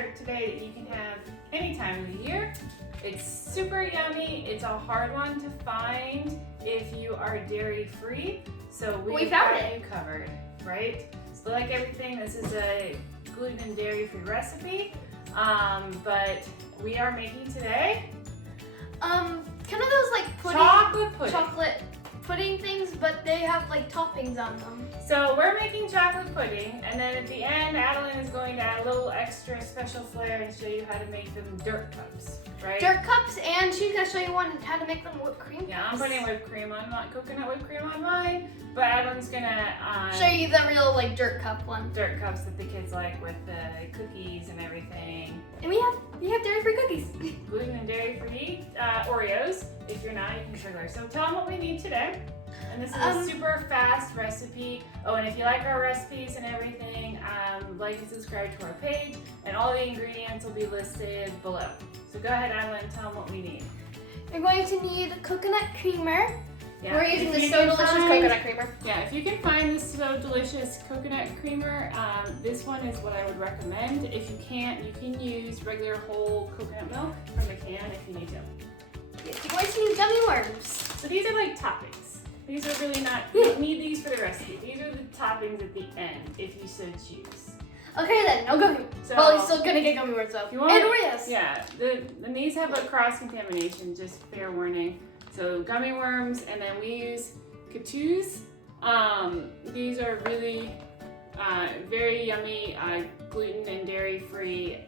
dessert today that you can have any time of the year. It's super yummy. It's a hard one to find if you are dairy free. So we found you covered, right? So like everything, this is a gluten and dairy free recipe. But we are making today kind of those like chocolate pudding things, but they have like toppings on them. So we're making chocolate pudding, and then at the end, Adeline is going to add a little extra special flair and show you how to make them dirt cups, right? Dirt cups, and she's gonna show you how to make them whipped cream cups. Yeah, I'm putting whipped cream on my coconut whipped cream on mine, but Adeline's gonna show you the real like dirt cup one. Dirt cups that the kids like with the cookies and everything. And we have dairy-free cookies. Gluten and dairy-free Oreos. If you're not, you can sugar. So tell them what we need today. And this is a super fast recipe. Oh, and if you like our recipes and everything, like and subscribe to our page, and all the ingredients will be listed below. So go ahead, Adeline, tell them what we need. You're going to need coconut creamer. Yeah. We're using the So Delicious coconut creamer. Yeah, if you can find this So Delicious coconut creamer, this one is what I would recommend. If you can't, you can use regular whole coconut milk from the can if you need to. Yes, you're going to need gummy worms. So these are like toppings. These are really not, you don't need these for the recipe. These are the toppings at the end, if you so choose. Okay then, no gummy. So, well, you're still gonna get gummy worms though. If you want, and Oreos. Yeah, and these have a cross-contamination, just fair warning. So gummy worms, and then we use A.to.T's. These are really very yummy gluten and dairy-free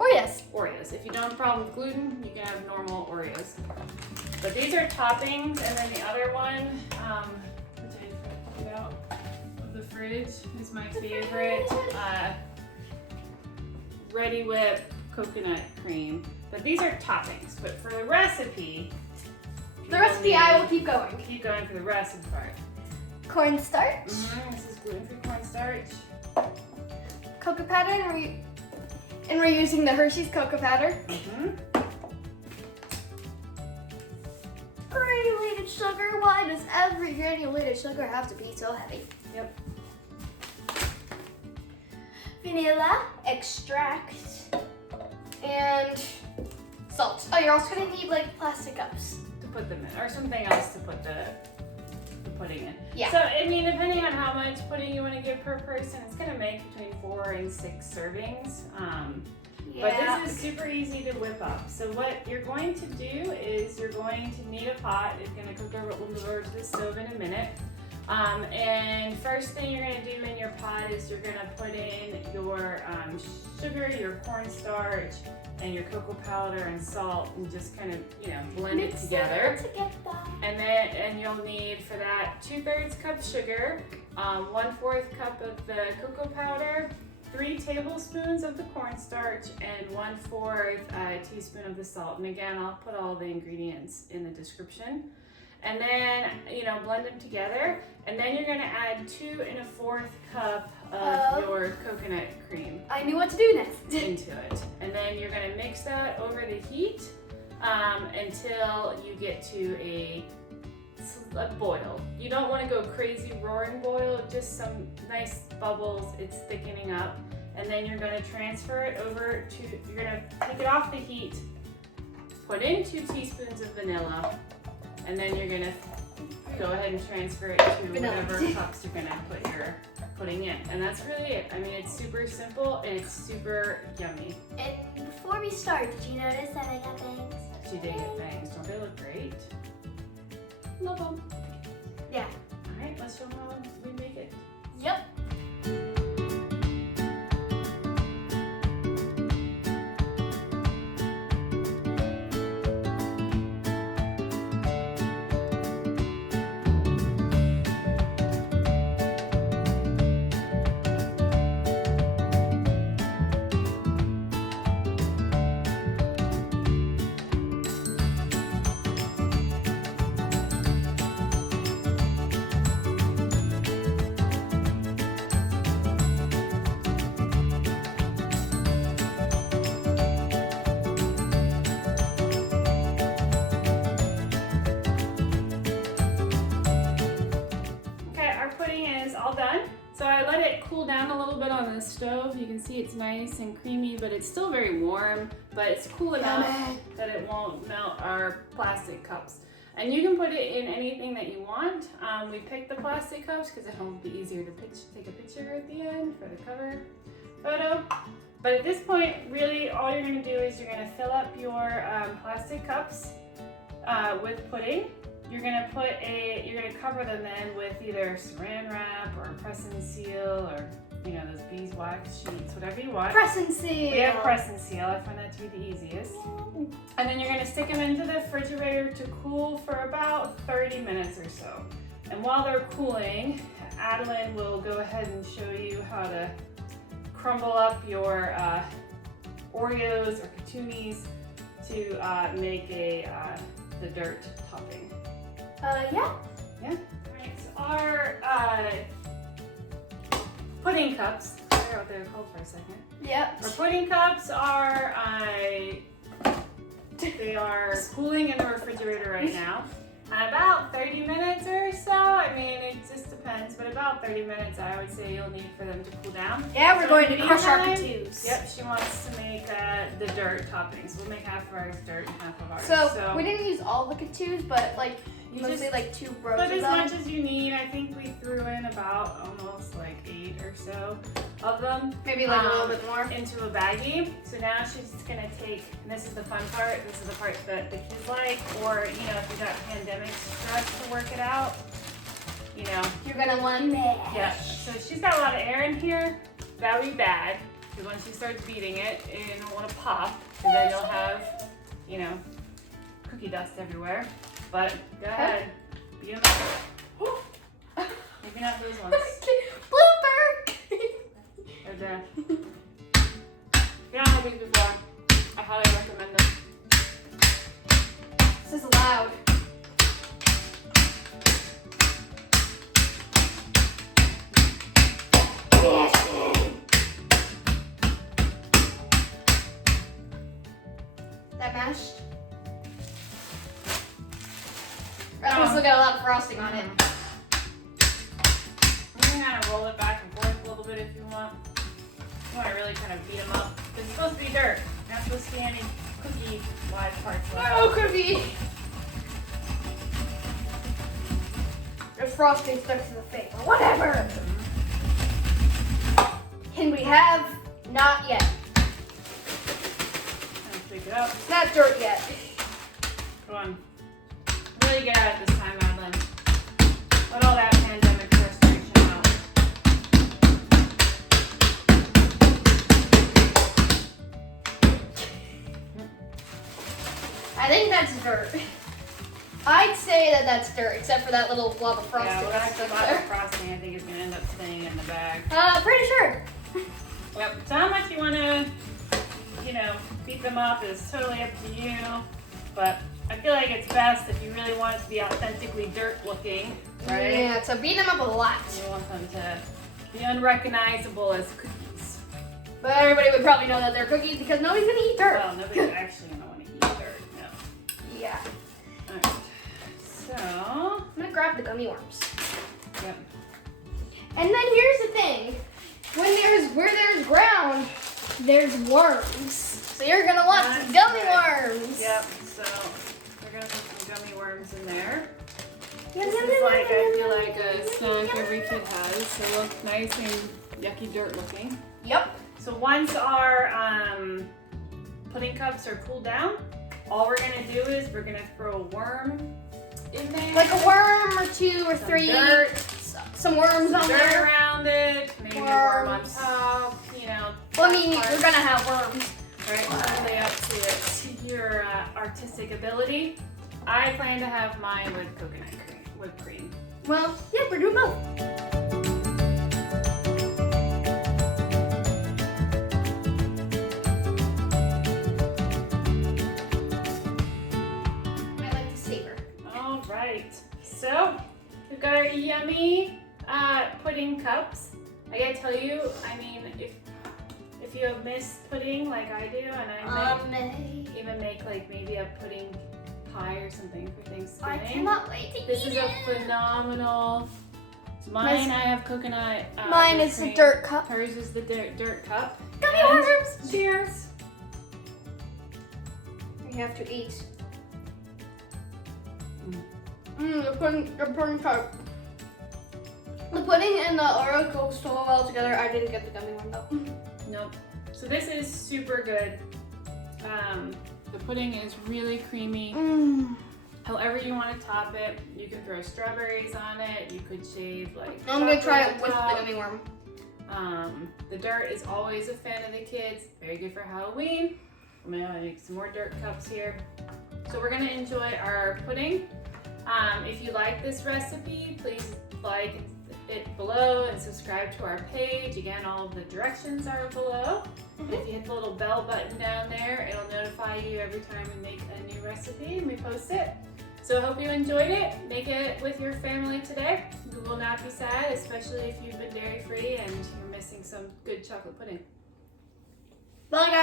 Oreos. If you don't have a problem with gluten, you can have normal Oreos. But these are toppings, and then the other one, which I took out of the fridge, is my favorite. Ready Whip coconut cream. But these are toppings. But for the recipe, I will keep going. Keep going for the rest of the part. Cornstarch. This is gluten-free cornstarch. Cocoa powder, and we're using the Hershey's cocoa powder. Granulated sugar. Why does every granulated sugar have to be so heavy? Yep. Vanilla extract and salt. Oh, you're also gonna need like plastic cups to put them in, or something else to put the pudding in. Yeah. So I mean, depending on how much pudding you want to give per person, it's gonna make between 4 and 6 servings. But this is super easy to whip up. So what you're going to do is you're going to need a pot. It's gonna cook over to the stove in a minute. And first thing you're gonna do in your pot is you're gonna put in your sugar, your cornstarch, and your cocoa powder and salt, and just kind of blend it together. And you'll need for that 2/3 cup sugar, 1/4 cup of the cocoa powder, 3 tablespoons of the cornstarch, and 1/4 teaspoon of the salt. And again, I'll put all the ingredients in the description. And then, blend them together. And then you're gonna add 2 1/4 cup of your coconut cream. I knew what to do next. Into it. And then you're gonna mix that over the heat until you get to a boil. You don't wanna go crazy roaring boil, just some nice bubbles. It's thickening up. And then you're gonna transfer it over you're gonna take it off the heat, put in 2 teaspoons of vanilla, and then you're gonna go ahead and transfer it to whatever cups you're gonna put your pudding in. And that's really it. I mean, it's super simple and it's super yummy. And before we start, did you notice that I got bangs? She did get bangs. Don't they look great? Love them. Yeah. All right, let's show them how we make it. Yep. So I let it cool down a little bit on the stove. You can see it's nice and creamy, but it's still very warm, but it's cool enough that it won't melt our plastic cups. And you can put it in anything that you want. We picked the plastic cups because it'll be easier to take a picture at the end for the cover photo. But at this point, really all you're gonna do is you're gonna fill up your plastic cups with pudding. You're gonna cover them in with either saran wrap or press and seal or those beeswax sheets, whatever you want. Press and seal. We have press and seal. I find that to be the easiest. And then you're gonna stick them into the refrigerator to cool for about 30 minutes or so. And while they're cooling, Adeline will go ahead and show you how to crumble up your Oreos or Katunis to make the dirt topping. Yeah. Yeah. Alright, so our pudding cups, I forgot what they were called for a second. Yep. Our pudding cups are they are cooling in the refrigerator right now. About 30 minutes or so. I mean, it just depends, but about 30 minutes I would say you'll need for them to cool down. Yeah, we're going to in the crush our meantime, Katoos. Yep, she wants to make the dirt toppings. We'll make half of ours dirt and half of ours. So we didn't use all the Katoos, but like you mostly just like 2 rows put of as them. much as you need. I think we threw in about almost like 8 or so of them. Maybe like a little bit more. Into a baggie. So now she's gonna take, and this is the fun part, this is the part that the kids like, or if you got pandemic stress to work it out, You're gonna want mash. Yeah, so she's got a lot of air in here. That would be bad, because when she starts beating it, you don't want to pop, because then you'll have, cookie dust everywhere. But go ahead, beat them up. Maybe not those ones. Blooper! They're done. If you don't have these before, I highly recommend them. This is loud. That mashed? That one's still got a lot of frosting on it. You can kind of roll it back and forth a little bit if you want. You want to really kind of beat them up. It's supposed to be dirt. Not supposed to be any cookie live parts left. Oh, cookie! There's frosting stuck to the face. Whatever! Can we have? Not yet. Shake it up. Not dirt yet. Come on. Really get at it this time, Adeline. Let all that pandemic frustration out. I think that's dirt. I'd say that that's dirt, except for that little blob of frosting. Yeah, we're gonna that's have to stuck buy there. the frosting. I think it's gonna end up staying in the bag. Pretty sure. Yep. So how much you wanna, beat them up is totally up to you. But I feel like it's best if you really want it to be authentically dirt looking, right? Yeah, so beat them up a lot. You want them to be unrecognizable as cookies. But everybody would probably know that they're cookies because nobody's gonna eat dirt. Well, nobody's actually gonna want to eat dirt. No. Yeah. Alright. So. I'm gonna grab the gummy worms. Yep. And then here's the thing. Where there's ground, there's worms. So you're gonna want some gummy worms. Yep. So we're gonna put some gummy worms in there. Yum, This yum, is yum, like, yum, I yum, feel yum, like a yum, snack yum, every yum. kid has. They look nice and yucky dirt looking. Yep. So once our pudding cups are cooled down, all we're gonna do is we're gonna throw a worm in there. Like a worm or 2 or 3. Dirt. Some worms on Dirt there. around it, maybe a worm on Worms. top, Well, I mean, parts. we're gonna have worms. Right, totally up to your artistic ability. I plan to have mine with coconut cream, whipped cream. Well, yeah, we're doing both. I like to savor. All right, so we've got our yummy pudding cups. I gotta tell you, I mean, if you have missed pudding like I do, and I might even make like maybe a pudding pie or something for I Thanksgiving. cannot wait to This eat is it. a phenomenal So mine, I have coconut. Mine is the dirt cup. Hers is the dirt cup. Gummy And worms. Cheers. You have to eat. The pudding tart. The pudding and the Oreo go so well together. I didn't get the gummy one though. Nope. So this is super good. The pudding is really creamy. However you want to top it, you can throw strawberries on it. You could shave like. I'm gonna try it chocolate with the top. gummy worm. The dirt is always a fan of the kids. Very good for Halloween. I'm gonna make some more dirt cups here. So we're gonna enjoy our pudding. If you like this recipe, please like it below and subscribe to our page. Again, all of the directions are below. If you hit the little bell button down there, it'll notify you every time we make a new recipe and we post it. So I hope you enjoyed it. Make it with your family today. You will not be sad, especially if you've been dairy free and you're missing some good chocolate pudding. Bye guys.